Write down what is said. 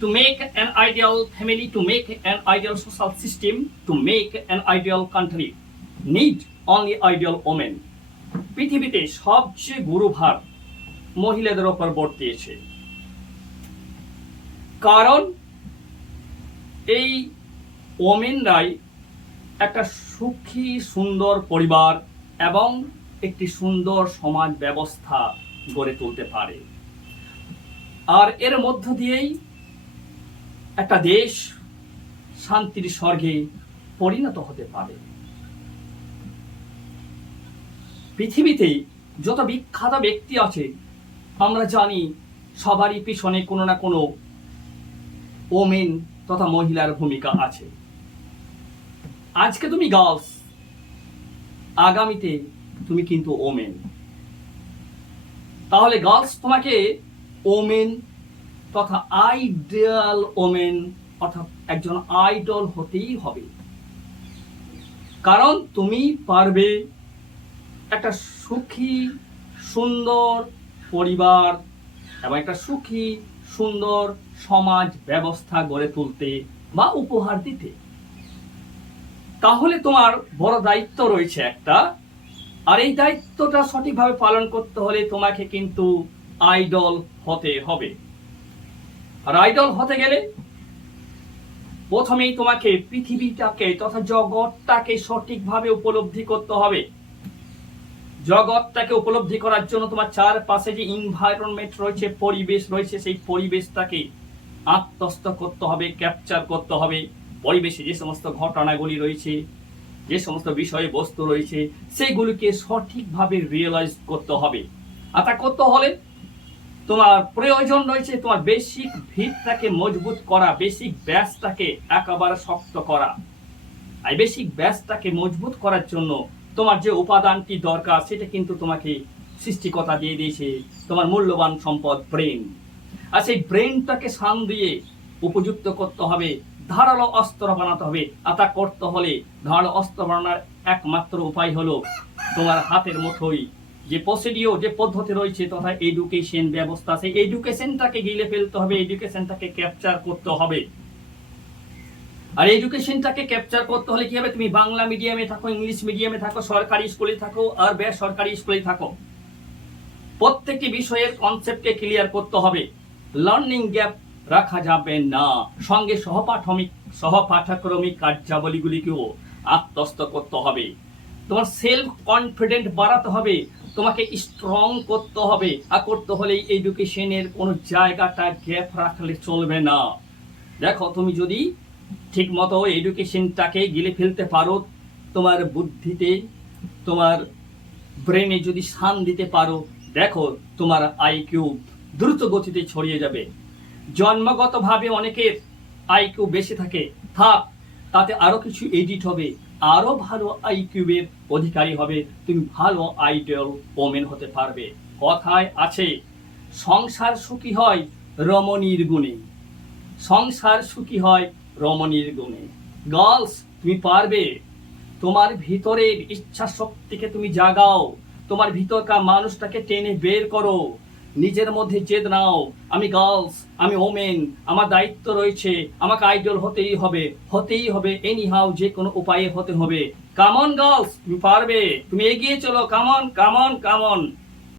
to make an ideal family, to make an ideal social system, to make an ideal country, need only ideal women. পৃথিবীতে সবচেয়ে গুরুভার মহিলাদের ওপর বর্তিয়েছে, কারণ এই ওমেনরাই একটা সুখী সুন্দর পরিবার এবং একটি সুন্দর সমাজ ব্যবস্থা গড়ে তুলতে পারে। আর এর মধ্য দিয়েই একটা দেশ শান্তির স্বর্গে পরিণত হতে পারে। পৃথিবীতে যত বিখ্যাত ব্যক্তি আছে আমরা জানি সবারই পিছনে কোনো না কোনো ওমেন তথা মহিলার ভূমিকা আছে। আজকে তুমি গার্লস, আগামীতে তুমি কিন্তু ওমেন। তাহলে গার্লস তোমাকে ওমেন তথা আইডিয়াল ওমেন অর্থাৎ একজন আইডল হতেই হবে, কারণ তুমি পারবে একটা সুখী সুন্দর পরিবার এবং একটা সুখী সুন্দর সমাজ ব্যবস্থা গড়ে তুলতে বা উপহার দিতে। তাহলে তোমার বড় দায়িত্ব রয়েছে একটা, আর এই দায়িত্বটা সঠিকভাবে পালন করতে হলে তোমাকে কিন্তু আইডল হতে হবে। আর আইডল হতে গেলে প্রথমেই তোমাকে পৃথিবীটাকে তথা জগৎটাকে সঠিকভাবে উপলব্ধি করতে হবে। জগৎটাকে উপলব্ধি করার জন্য তোমার চারপাশে যে এনভায়রনমেন্ট রয়েছে, পরিবেশ রয়েছে, সেই পরিবেশটাকে আত্মস্থ করতে হবে, ক্যাপচার করতে হবে। পরিবেশে যে সমস্ত ঘটনাগুলি রয়েছে, যে সমস্ত বিষয় বস্তু রয়েছে, সেগুলিকে সঠিকভাবে রিয়েলাইজ করতে হবে। আর তা করতে হলে তোমার প্রয়োজন রয়েছে তোমার বেসিক ভিতটাকে মজবুত করা, বেসিক ব্যাসটাকে একেবারে শক্ত করা। আর বেসিক ব্যাসটাকে মজবুত করার জন্য তোমার যে উপাদানটি দরকার সেটা কিন্তু তোমাকে সৃষ্টিকর্তা দিয়ে দিয়েছে, তোমার মূল্যবান সম্পদ ব্রেন। আর সেই ব্রেনটাকে শান দিয়ে উপযুক্ত করতে হবে, ধারালো অস্ত্র বানাতে হবে। আর তা করতে হলে ধারালো অস্ত্র বানানোর একমাত্র উপায় হলো তোমার হাতের মুঠোয় যে প্রসিডিওর, যে পদ্ধতি রয়েছে তথা এডুকেশন ব্যবস্থা, সেই এডুকেশনটাকে গিলে ফেলতে হবে, এডুকেশনটাকে ক্যাপচার করতে হবে। আর এডুকেশনটাকে ক্যাপচার করতে হলে কি হবে, তুমি বাংলা মিডিয়ামে থাকো, ইংলিশ মিডিয়ামে থাকো, সরকারি স্কুলে থাকো আর বেসরকারি স্কুলে থাকো, প্রত্যেকটি বিষয়ের কনসেপ্টকে ক্লিয়ার করতে হবে। লার্নিং গ্যাপ রাখা যাবে না। সঙ্গে সহপাঠক্রমিক কার্যাবলীগুলিকেও আত্মস্থ করতে হবে। তোমার সেলফ কনফিডেন্ট বাড়াতে হবে, তোমাকে স্ট্রং করতে হবে। আর করতে হলে এডুকেশনের কোনো জায়গাটা গ্যাপ রাখলে চলবে না। দেখো, তুমি যদি ঠিক মতো এডুকেশনটাকে গিলে ফেলতে পারো, তোমার বুদ্ধিতে তোমার ব্রেনে যদি শান দিতে পারো, দেখো তোমার আইকিউ দ্রুত গতিতে ছড়িয়ে যাবে। জন্মগতভাবে অনেকের আইকিউ বেশি থাকে, তাতে আরো কিছু এডিট হবে, আরো ভালো আইকিউবের অধিকারী হবে, তুমি ভালো আইডল ওমেন হতে পারবে। কথায় আছে সংসার সুখী হয় রমণীর গুণে, সংসার সুখী হয় রমণীর গুণে। গার্লস, তুমি পারবে। তোমার ভিতরের ইচ্ছা শক্তিকে তুমি জাগাও, তোমার ভিতরকার মানুষটাকে টেনে বের করো, নিজের মধ্যে জেদ নাও। আমি গার্লস, আমি ওমেন, আমার দায়িত্ব রয়েছে, আমাকে আইডল হতেই হবে, এনি হাউ, যে কোনো উপায়ে হতে হবে। কামন গার্লস, তুমি পারবে, তুমি এগিয়ে চলো, কামন কামন কামন।